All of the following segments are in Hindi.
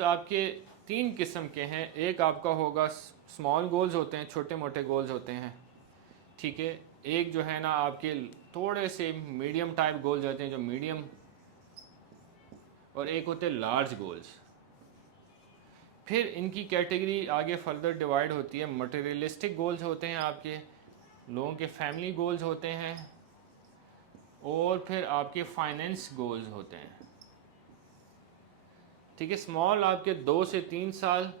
गोल्स आपके तीन किस्म के हैं। एक आपका होगा स्मॉल गोल्स होते हैं, छोटे मोटे गोल्स होते हैं, ठीक है। एक जो है ना आपके थोड़े से मीडियम टाइप गोल्स होते हैं जो मीडियम, और एक होते हैं लार्ज गोल्स। फिर इनकी कैटेगरी आगे फर्दर डिवाइड होती है। मटेरियलिस्टिक गोल्स होते हैं आपके, लोगों के फैमिली गोल्स होते हैं, और फिर आपके फाइनेंस गोल्स होते हैं, ठीक है। स्मॉल आपके 2 से 3 साल,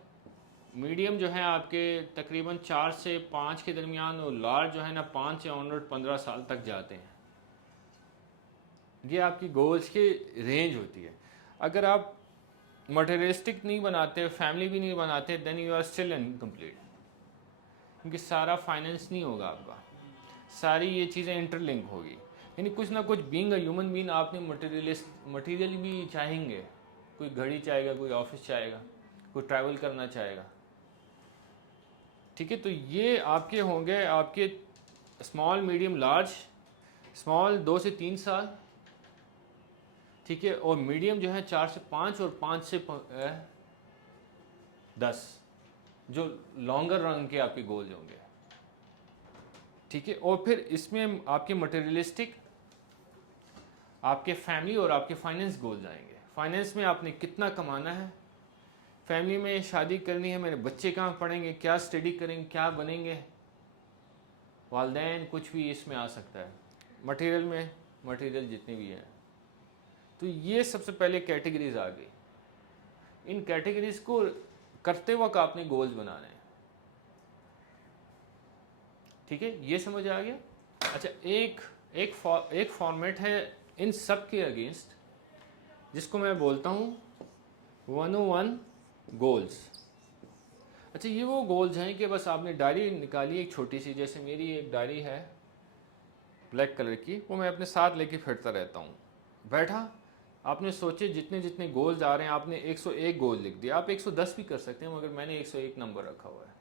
मीडियम जो है आपके तकरीबन 4 से 5 के दरमियान, और लार्ज जो है ना 5 से ऑनवर्ड 15 साल तक जाते हैं। ये आपकी गोल्स की रेंज होती है। अगर आप मटेरियलिस्टिक नहीं बनाते, फैमिली भी नहीं बनाते, then you are still incomplete, क्योंकि सारा फाइनेंस नहीं होगा आपका, सारी ये चीज़ें इंटरलिंक होगी। यानी कुछ ना कुछ बीइंग अ ह्यूमन बीइंग आपने मटेरियल भी चाहेंगे। कोई घड़ी चाहेगा, कोई ऑफिस चाहेगा, कोई ट्रैवल करना चाहेगा, ठीक है। तो ये आपके होंगे आपके स्मॉल मीडियम लार्ज। स्मॉल 2 से 3 साल, ठीक है, और मीडियम जो है 4 से 5, और 5 से 10, जो लॉन्गर रन के आपके गोल्स होंगे, ठीक है। और फिर इसमें आपके मटेरियलिस्टिक, आपके फैमिली और आपके फाइनेंस गोल्स आएंगे। फाइनेंस में आपने कितना कमाना है, फैमिली में शादी करनी है, मेरे बच्चे कहाँ पढ़ेंगे, क्या स्टडी करेंगे, क्या बनेंगे, वालदैन, कुछ भी इसमें आ सकता है। मटेरियल में मटेरियल जितने भी हैं, तो ये सबसे पहले कैटेगरीज आ गई। इन कैटेगरीज को करते वक्त आपने गोल्स बनाने हैं, ठीक है। ये समझ आ गया। अच्छा, एक फॉर्मेट है इन सब के अगेंस्ट, जिसको मैं बोलता हूँ 101 गोल्स। अच्छा, ये वो गोल्स हैं कि बस आपने डायरी निकाली एक छोटी सी, जैसे मेरी एक डायरी है ब्लैक कलर की, वो मैं अपने साथ लेके फिरता रहता हूँ। बैठा, आपने सोचे जितने जितने गोल्स आ रहे हैं, आपने 101 गोल लिख दिया। आप 110 भी कर सकते हैं, मगर मैंने 101 नंबर रखा हुआ है।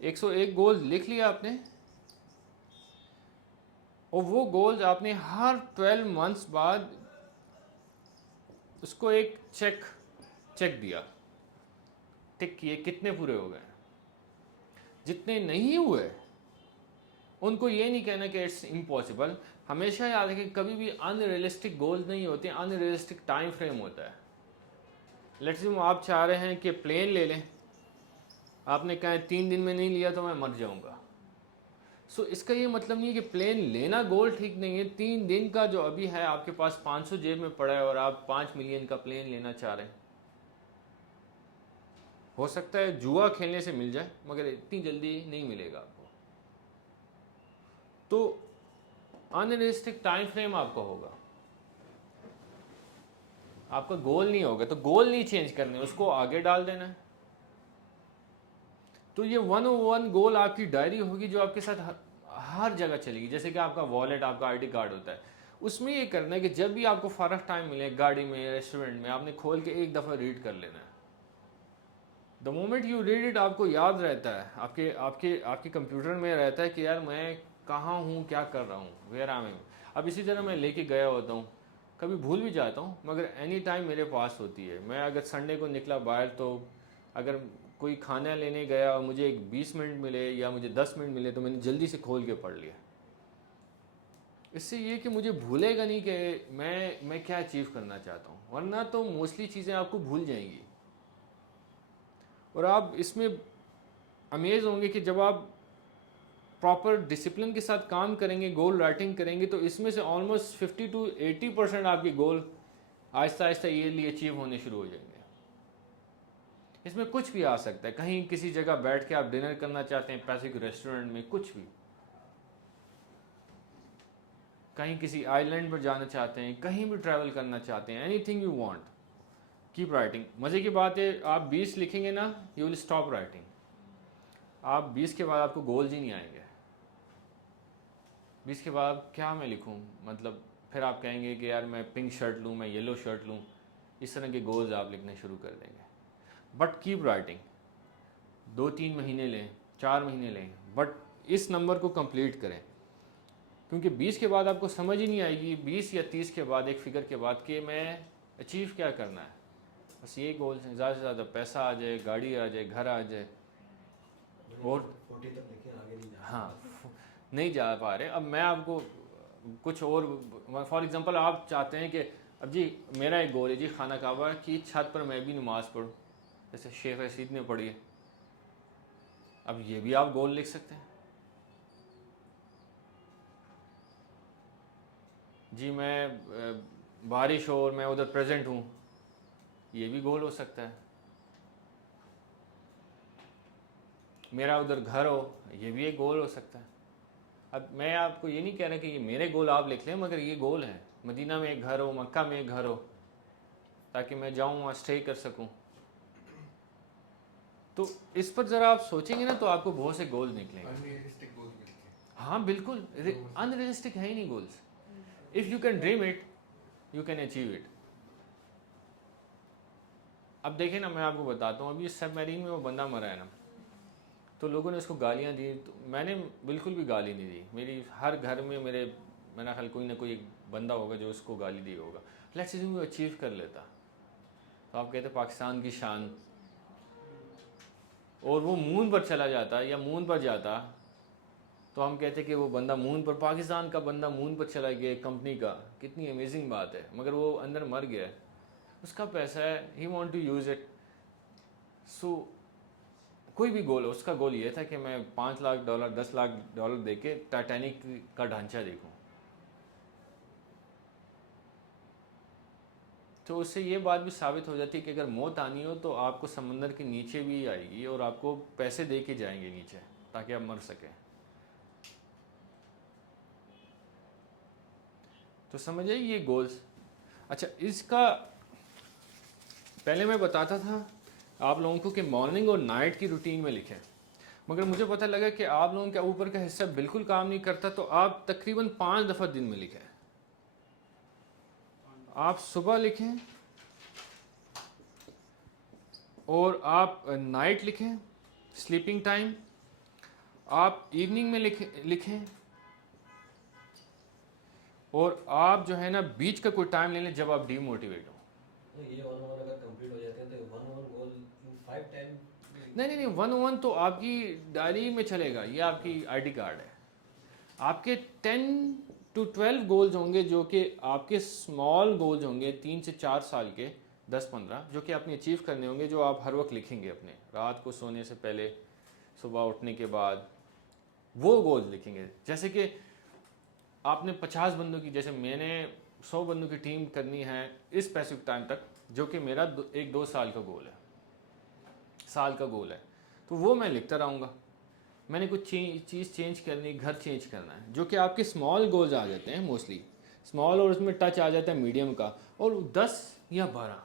101 गोल्स लिख लिया आपने, और वो गोल्स आपने हर 12 मंथ्स बाद उसको एक चेक दिया, टिक किए, कितने पूरे हो गए। जितने नहीं हुए उनको ये नहीं कहना कि इट्स इम्पॉसिबल। हमेशा याद रखें, कभी भी अनरियलिस्टिक गोल्स नहीं होते, अनरियलिस्टिक टाइम फ्रेम होता है। लेट्स से आप चाह रहे हैं कि प्लेन ले लें, आपने कहा 3 दिन में नहीं लिया तो मैं मर जाऊंगा। सो इसका ये मतलब नहीं है कि प्लेन लेना गोल ठीक नहीं है। 3 दिन का जो अभी है आपके पास 500 जेब में पड़ा है, और आप 5 मिलियन का प्लेन लेना चाह रहे हैं, हो सकता है जुआ खेलने से मिल जाए, मगर इतनी जल्दी नहीं मिलेगा आपको। तो अनरियलिस्टिक टाइम फ्रेम आपका होगा, आपका गोल नहीं होगा। तो गोल नहीं चेंज करने, उसको आगे डाल देना है। तो ये 101 गोल आपकी डायरी होगी, जो आपके साथ हर जगह चलेगी। जैसे कि आपका वॉलेट, आपका आईडी कार्ड होता है, उसमें ये करना है कि जब भी आपको फारग टाइम मिले, गाड़ी में, रेस्टोरेंट में, आपने खोल के एक दफ़ा रीड कर लेना है। The moment you read it, आपको याद रहता है, आपके आपके आपके कंप्यूटर में रहता है कि यार मैं कहाँ हूँ, क्या कर रहा हूँ, वेयर आई एम। अब इसी तरह मैं लेके गया होता हूँ, कभी भूल भी जाता हूँ, मगर एनी टाइम मेरे पास होती है। मैं अगर संडे को निकला बाहर, तो अगर कोई खाना लेने गया और मुझे एक 20 मिनट मिले या मुझे 10 मिनट मिले, तो मैंने जल्दी से खोल के पढ़ लिया। इससे ये कि मुझे भूलेगा नहीं कि मैं क्या अचीव करना चाहता हूँ, वरना तो मोस्टली चीज़ें आपको भूल जाएंगी। और आप इसमें अमेज होंगे कि जब आप प्रॉपर डिसिप्लिन के साथ काम करेंगे, गोल राइटिंग करेंगे, तो इसमें से ऑलमोस्ट 50 to 80% आपके गोल आहिस्ता आहिस्ता ईयरली अचीव होने शुरू हो जाएंगे। इसमें कुछ भी आ सकता है, कहीं किसी जगह बैठ के आप डिनर करना चाहते हैं, पैसे के रेस्टोरेंट में, कुछ भी, कहीं किसी आइलैंड पर जाना चाहते हैं, कहीं भी ट्रैवल करना चाहते हैं, anything you want, keep writing. मज़े की बात है, आप 20 लिखेंगे ना, यू विल स्टॉप राइटिंग। आप 20 के बाद आपको गोल्स ही नहीं आएंगे। 20 के बाद क्या मैं लिखूं, मतलब फिर आप कहेंगे कि यार मैं पिंक शर्ट लूँ, मैं येलो शर्ट लूँ। इस तरह के गोल्स आप लिखने शुरू कर देंगे। बट कीप राइटिंग, 2-3 महीने लें, 4 महीने लें, बट इस नंबर को कंप्लीट करें। क्योंकि 20 के बाद आपको समझ ही नहीं आएगी, 20 या 30 के बाद, एक फिगर के बाद, कि मैं अचीव क्या करना है। बस ये गोल्स हैं, ज़्यादा से ज़्यादा पैसा आ जाए, गाड़ी आ जाए, घर आ जाए। और 40 तक लेके आगे नहीं जा हाँ, नहीं जा पा रहे। अब मैं आपको कुछ और, फॉर एग्जांपल आप चाहते हैं कि अब जी मेरा एक गोल है जी खाना काबा की छत पर मैं भी नमाज़ पढ़ूँ, जैसे शेख रशीद ने पढ़ी है। अब ये भी आप गोल लिख सकते हैं जी, मैं बारिश हो और मैं उधर प्रेजेंट हूँ, ये भी गोल हो सकता है। मेरा उधर घर हो, ये भी एक गोल हो सकता है। अब मैं आपको ये नहीं कह रहा कि ये मेरे गोल आप लिख लें, मगर ये गोल है मदीना में एक घर हो, मक्का में एक घर हो, ताकि मैं जाऊँ वहाँ स्टे कर सकूँ। तो इस पर ज़रा आप सोचेंगे ना तो आपको बहुत से गोल निकलेंगे। अनरियलिस्टिक गोल मिलते हैं। हाँ बिल्कुल, अनरियलिस्टिक है ही नहीं goals. If you can dream it you can achieve it. अब देखें ना, मैं आपको बताता हूँ, अभी इस सबमरीन में वो बंदा मरा है ना, तो लोगों ने उसको गालियाँ दी, तो मैंने बिल्कुल भी गाली नहीं दी। मेरी हर घर में मेरा ख्याल कोई ना कोई एक बंदा होगा जो उसको गाली दी होगा। लेट्स से वो अचीव कर लेता, तो आप कहते पाकिस्तान की शान, और वो मून पर चला जाता या मून पर जाता, तो हम कहते कि वो बंदा मून पर, पाकिस्तान का बंदा मून पर चला गया कंपनी का, कितनी अमेजिंग बात है। मगर वो अंदर मर गया है, उसका पैसा है, he want to use it. So कोई भी गोल, उसका गोल ये था कि मैं $5 लाख 10 लाख डॉलर दे के टाइटैनिक का ढांचा देखूं। तो उससे ये बात भी साबित हो जाती है कि अगर मौत आनी हो तो आपको समंदर के नीचे भी आएगी और आपको पैसे दे के जाएंगे नीचे, ताकि आप मर सकें। तो समझ आइए ये गोल्स। अच्छा, इसका पहले मैं बताता था आप लोगों को कि मॉर्निंग और नाइट की रूटीन में लिखें, मगर मुझे पता लगा कि आप लोगों के ऊपर का हिस्सा बिल्कुल काम नहीं करता, तो आप तकरीबन 5 दफ़ा दिन में लिखें। आप सुबह लिखें और आप नाइट लिखें, स्लीपिंग टाइम। आप इवनिंग में लिखें और आप जो है ना बीच का कोई टाइम ले लें जब आप डीमोटिवेट हो। तो ये 1 आवर अगर कंप्लीट हो जाते हैं तो 1 आवर गोल इन 5 टाइम। नहीं, 101 तो आपकी डायरी में चलेगा, ये आपकी आईडी कार्ड है। आपके 10 to 12 गोल्स होंगे जो कि आपके स्मॉल गोल्स होंगे, 3 से 4 साल के, 10-15, जो कि आपने अचीव करने होंगे, जो आप हर वक्त लिखेंगे अपने, रात को सोने से पहले, सुबह उठने के बाद, वो गोल्स लिखेंगे। जैसे कि आपने 50 बंदों की, जैसे मैंने 100 बंदों की टीम करनी है इस स्पेसिफिक टाइम तक, जो कि मेरा 1-2 साल का गोल है, साल का गोल है, तो वो मैं लिखता रहूँगा। मैंने कुछ चीज़ चेंज करनी, घर चेंज करना है, जो कि आपके स्मॉल गोल्स आ जाते हैं मोस्टली स्मॉल, और उसमें टच आ जाता है मीडियम का, और 10 या 12